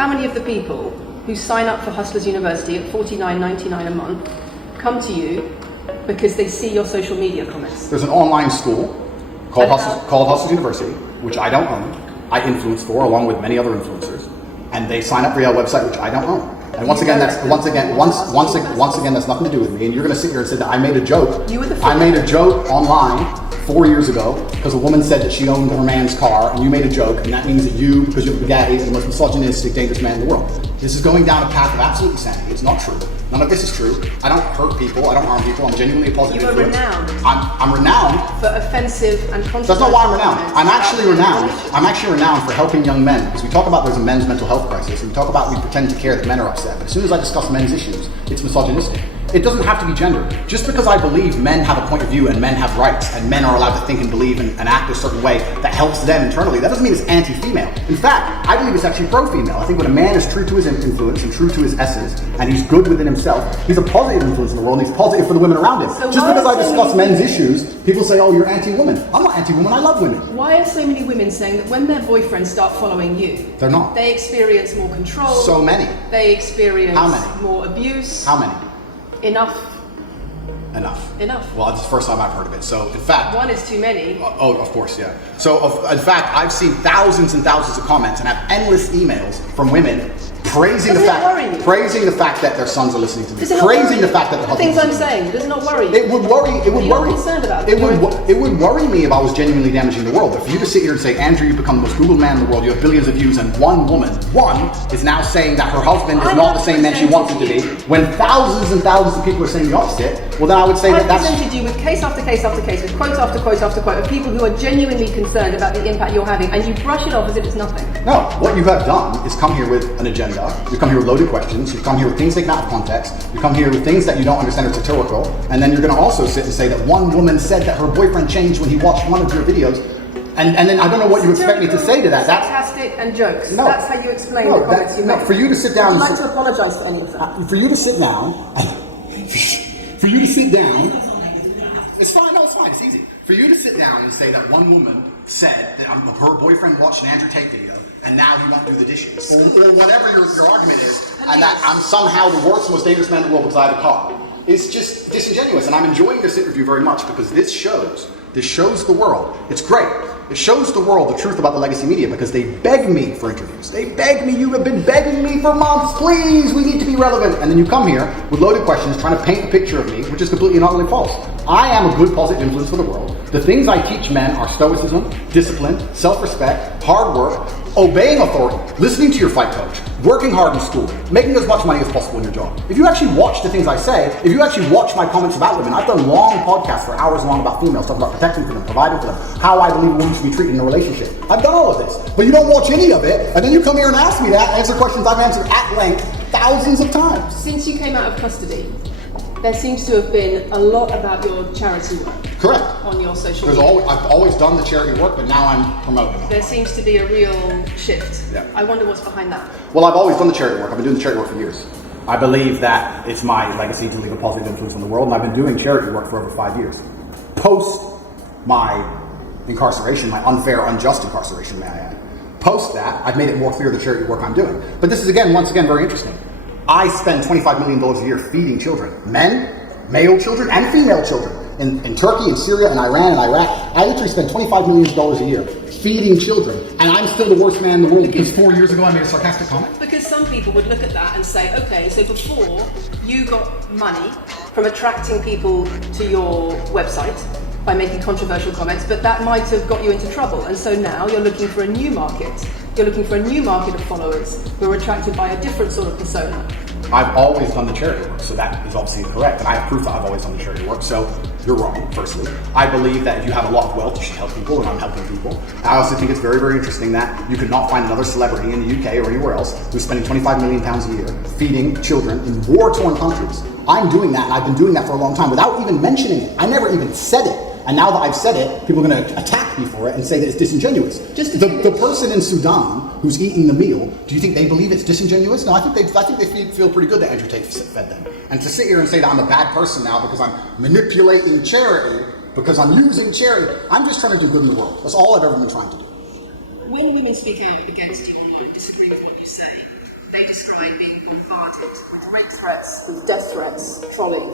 How many of the people who sign up for Hustlers University at $49.99 a month come to you because they see your social media comments? There's an online school called Hustlers University, which I don't own. I influence for, along with many other influencers, and they sign up for your website, which I don't own. And once again, that's nothing to do with me. And you're going to sit here and say that I made a joke. I made a joke online 4 years ago because a woman said that she owned her man's car, and you made a joke, and that means that you, because you're the bugati, are the most misogynistic, dangerous man in the world. This is going down a path of absolute insanity. It's not true. None of this is true. I don't hurt people. I don't harm people. I'm genuinely a positive influence. You are renowned. I'm renowned for offensive and controversial. That's not why I'm renowned. I'm actually renowned. I'm actually renowned for helping young men, because we talk about there's a men's mental health crisis, and we talk about we pretend to care that men are upset. But as soon as I discuss men's issues, it's misogynistic. It doesn't have to be gendered. Just because I believe men have a point of view and men have rights and men are allowed to think and believe and act a certain way that helps them internally, that doesn't mean it's anti-female. In fact, I believe it's actually pro-female. I think when a man is true to his influence and true to his essence and he's good within himself, he's a positive influence in the world and he's positive for the women around him. So just because I discuss men's issues, people say, oh, you're anti-woman. I'm not anti-woman, I love women. Why are so many women saying that when their boyfriends start following you, they're not. They experience more control? So many. They experience How many? more abuse? How many? Enough. Well, it's the first time I've heard of it. So, in fact, one is too many. Of course, yeah. So, in fact, I've seen thousands and thousands of comments and have endless emails from women praising the fact that their sons are listening to me, praising the fact that their husbands. The things I'm saying, does it not worry you? It would worry. It would worry. Concerned about it would worry me if I was genuinely damaging the world. But for you to sit here and say, Andrew, you've become the most Googled man in the world, you have billions of views, and one woman is now saying that her husband is not the same man she wants him to be, when thousands and thousands of people are saying the opposite, well then I would say that's... I presented you with case after case after case, with quote after quote after quote of people who are genuinely concerned about the impact you're having, and you brush it off as if it's nothing. No, what you have done is come here with an agenda, you come here with loaded questions, you come here with things taken out of context, you come here with things that you don't understand are satirical, and then you're going to also sit and say that one woman said that her boyfriend changed when he watched one of your videos, and then I don't know what you expect me to say to that. That's sarcastic and jokes. No, that's how you explain the comments you make. For you to sit down... I'd like to apologise for any of that. For you to sit down... For you to sit down... It's fine, no, it's fine, it's easy. For you to sit down and say that one woman said that her boyfriend watched an AndrewTate video and now he won't do the dishes, or whatever your argument is, and that I'm somehow the worst, most dangerous man in the world because I have a car, is just disingenuous. And I'm enjoying this interview very much because this shows the world, it's great. It shows the world the truth about the legacy media because they beg me for interviews. They beg me, you have been begging me for months, please, we need to be relevant. And then you come here with loaded questions trying to paint a picture of me, which is completely and utterly false. I am a good positive influence for the world. The things I teach men are stoicism, discipline, self-respect, hard work, obeying authority, listening to your fight coach, working hard in school, making as much money as possible in your job. If you actually watch the things I say, if you actually watch my comments about women, I've done long podcasts for hours long about females, talking about protecting for them, providing for them, how I believe women should be treated in a relationship. I've done all of this, but you don't watch any of it, and then you come here and ask me that, answer questions I've answered at length thousands of times. Since you came out of custody, there seems to have been a lot about your charity work. Correct. On your social media. I've always done the charity work, but now I'm promoting it. There seems to be a real shift. Yeah. I wonder what's behind that. Well, I've always done the charity work. I've been doing the charity work for years. I believe that it's my legacy to leave a positive influence on the world, and I've been doing charity work for over 5 years. Post my incarceration, my unfair, unjust incarceration, may I add. Post that, I've made it more clear the charity work I'm doing. But this is, once again, very interesting. I spend $25 million a year feeding children. Men, male children, and female children. In Turkey, in Syria, in Iran, and Iraq. I literally spend $25 million a year feeding children. And I'm still the worst man in the world because 4 years ago I made a sarcastic comment. Because some people would look at that and say, okay, so before you got money from attracting people to your website by making controversial comments, but that might have got you into trouble. And so now you're looking for a new market. You're looking for a new market of followers who are attracted by a different sort of persona. I've always done the charity work, so that is obviously incorrect. And I have proof that I've always done the charity work, so you're wrong, firstly. I believe that if you have a lot of wealth, you should help people, and I'm helping people. I also think it's very, very interesting that you could not find another celebrity in the UK or anywhere else who's spending £25 million a year feeding children in war-torn countries. I'm doing that, and I've been doing that for a long time without even mentioning it. I never even said it. And now that I've said it, people are going to attack me for it and say that it's disingenuous. The person in Sudan who's eating the meal, do you think they believe it's disingenuous? No, I think they feel pretty good that AndrewTate fed them. And to sit here and say that I'm a bad person now because I'm manipulating charity, because I'm using charity, I'm just trying to do good in the world. That's all I've ever been trying to do. When women speak out against you online, disagree with what you say, they describe being bombarded with rape threats, with death threats, trolling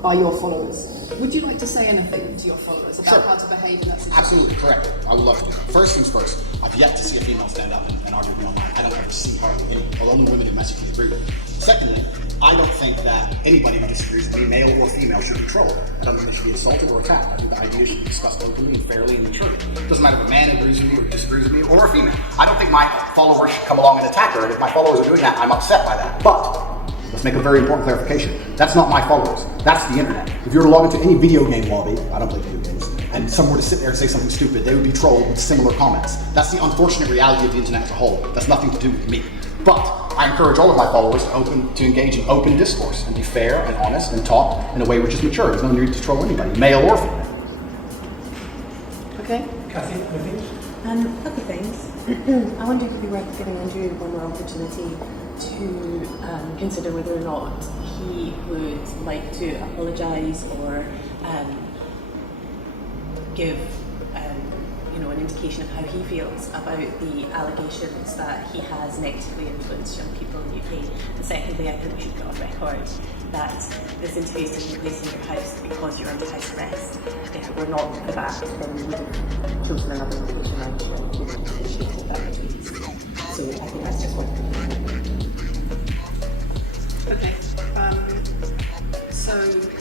by your followers. Would you like to say anything to your followers about how to behave in that situation? Absolutely, correct. I would love to do that. First things first, I've yet to see a female stand up and argue with me online. I don't ever see hardly any, although the women who message me agree with me. Secondly, I don't think that anybody who disagrees with me, male or female, should be trolled. I don't think they should be assaulted or attacked. I think the idea should be discussed openly and fairly and maturely. It doesn't matter if a man agrees with me or disagrees with me, or a female. I don't think my followers should come along and attack her, and if my followers are doing that, I'm upset by that. But let's make a very important clarification. That's not my followers. That's the internet. If you were to log into any video game lobby, I don't play video games, and someone were to sit there and say something stupid, they would be trolled with similar comments. That's the unfortunate reality of the internet as a whole. That's nothing to do with me. But I encourage all of my followers to engage in open discourse and be fair and honest and talk in a way which is mature. There's no need to troll anybody, male or female. Okay. Kathy, anything? A couple of things. I wonder if it would be worth giving Andrew one more opportunity to consider whether or not he would like to apologise or give an indication of how he feels about the allegations that he has negatively influenced young people in the UK. And secondly, I think we should put on record that this interview is taking place in your house because you're under house arrest. If it were not for that, then we would have chosen another location, I'm sure, to that. So I think that's just one thing. Okay. So,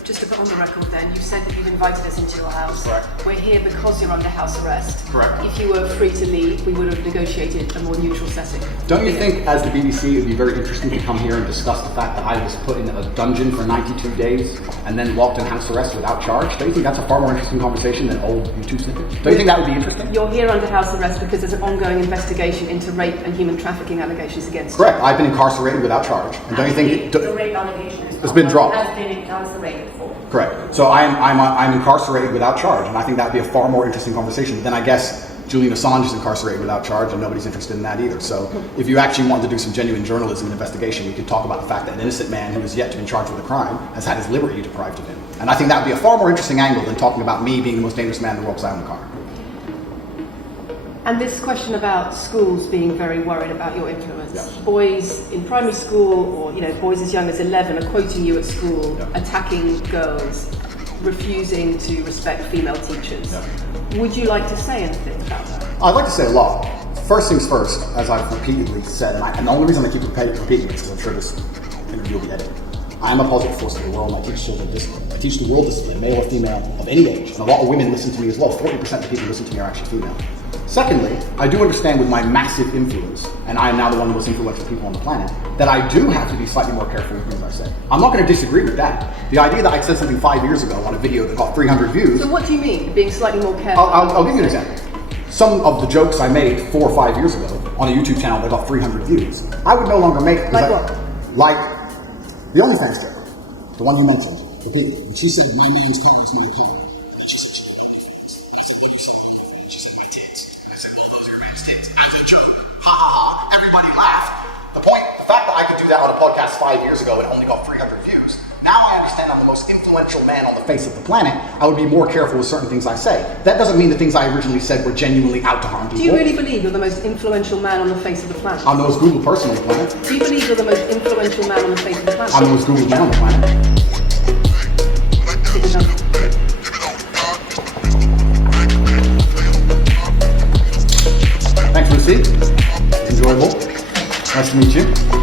just to put on the record then, you said that you've invited us into your house. Correct. We're here because you're under house arrest. Correct. If you were free to leave, we would have negotiated a more neutral setting. Don't you think, as the BBC, it would be very interesting to come here and discuss the fact that I was put in a dungeon for 92 days and then locked in house arrest without charge? Don't you think that's a far more interesting conversation than old YouTube snippets? Don't you think that would be interesting? You're here under house arrest because there's an ongoing investigation into rape and human trafficking allegations against you. Correct. I've been incarcerated without charge. And don't you think the rape allegation it's been dropped? Has been incarcerated for. Correct. So I'm incarcerated without charge, and I think that would be a far more interesting conversation. Then I guess Julian Assange is incarcerated without charge, and nobody's interested in that either. So if you actually wanted to do some genuine journalism and investigation, we could talk about the fact that an innocent man who is yet to be charged with a crime has had his liberty deprived of him. And I think that would be a far more interesting angle than talking about me being the most dangerous man in the world because I own a car. And this question about schools being very worried about your influence. Yeah. Boys in primary school, or boys as young as 11 are quoting you at school, Yeah. attacking girls, refusing to respect female teachers. Yeah. Would you like to say anything about that? I'd like to say a lot. First things first, as I've repeatedly said, and the only reason I keep repeating it is because I'm sure this interview will be edited. I am a positive force in the world, and I teach children discipline. I teach the world discipline, male or female, of any age. And a lot of women listen to me as well. 40% of the people who listen to me are actually female. Secondly, I do understand with my massive influence, and I am now the one of the most influential people on the planet, that I do have to be slightly more careful with things I say. I'm not going to disagree with that. The idea that I said something 5 years ago on a video that got 300 views... So what do you mean, being slightly more careful? I'll give you an example. Some of the jokes I made 4 or 5 years ago on a YouTube channel that got 300 views, I would no longer make... Like what? Like the OnlyFans joke, the one you mentioned, repeatedly. And she said, my man's coming to my account. And she said, she said, my tits. I said, well, those are your man's tits. As a joke. Ha ha ha. Everybody laughed. The fact that I could do that on a podcast 5 years ago and only got 300 views, now I understand I'm the most influential man on the face of the planet. I would be more careful with certain things I say. That doesn't mean the things I originally said were genuinely out to harm people. Do you really believe you're the most influential man on the face of the planet? I'm the most Googled person on the planet. Do you believe you're the most influential man on the face of the planet? I'm the most Googled man on the planet. Thanks, Lucy. It's enjoyable. Nice to meet you.